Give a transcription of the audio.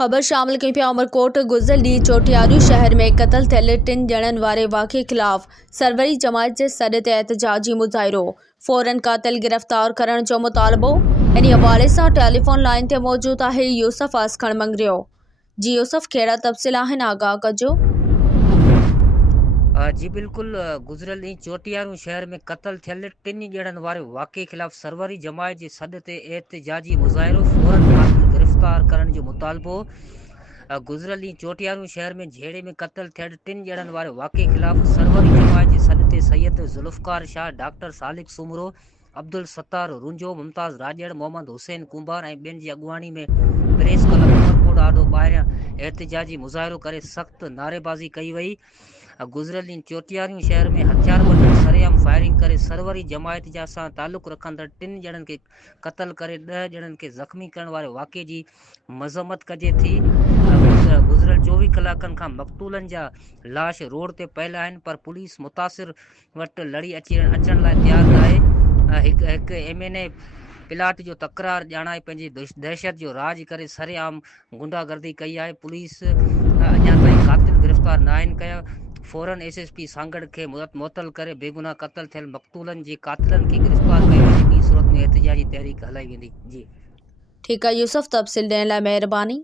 ख़बर शामिल कई पिया उमरकोट गुज़िरियल ॾींहुं चोटियारू शहर में क़त्ल थियल 3 ॼणनि वारे वाक़े ख़िलाफ़ सरवरी जमायत जे सॾ ते एहतजाजी मुज़ाहिरो। फ़ौरन क़ातिल गिरफ़्तार करण जो मुतालबो। इन हवाले सां टेलीफ़ोन लाइन ते मौजूद आहे यूसुफ असखण मंगरियो। जी यूसुफ, कहिड़ा तफ़सील आहिनि, आगाह कजो। जी बिल्कुल, गुज़िरियल ॾींहुं चोटियारू शहर में क़त्ल थियल 3 ॼणनि वारे वाक़े ख़िलाफ़ सरवरी जमायत जे सॾ ते एहतजाजी मुज़ाहिरो। फ़ौरन क़ातिल गिरफ़्तार करण जो मुतालबो। गुज़िरियल ॾींहुं चोटियारू शहर में झेड़े में क़त्ल थियल 3 ॼणनि वारे वाक़े ख़िलाफ़ सरवरी जमायत जे सॾ ते सैयद ज़ुल्फ़कार शाह, डॉक्टर सालिक सुमरो, अब्दुल सत्तार रुंजो, मुमताज़ राजड़, मोहम्मद हुसैन कुंभार ऐं ॿियनि जी अॻुवाणी में प्रेस क्लब उमरकोट आॾो ॿाहिरियां एहतजाजी मुज़ाहिरो करे सख़्त नारेबाज़ी कई वई। गुज़िरियल ॾींहुं चोटियारू शहर में हथियारबंद सरेआम फायरिंग करे सरवरी जमायत जा सां तालुक़ रखंदड़ 3 ॼणनि खे क़त्ल करे 10 ॼणनि खे ज़ख़्मी करण वारे वाक़े जी मज़म्मत कजे थी। गुज़िरियल 24 कलाकनि खां मक़तूलनि जा लाश रोड ते पयल आहिनि, पर पुलिस मुतासिर वटि लड़ी अचण लाइ तयारु न आहे। हिकु MNA प्लाट जो तकरार ॼाणाए पंहिंजी दहशत जो राज करे सरेआम गुंडागर्दी कई आहे। पुलिस अञा ताईं क़ातिल गिरफ़्तार न आहिनि कया। फ़ौरन SSP सांगड़ खे मुअतल करे बेगुनाह क़त्ल थियल मक़तूलनि जे क़ातिलनि खे गिरफ़्तार कयो वञे। ॿी सूरत में एहतजाजी तहरीक हलाई वेंदी। जी ठीकु आहे यूसुफ, तफ़सील ॾियण लाइ महिरबानी।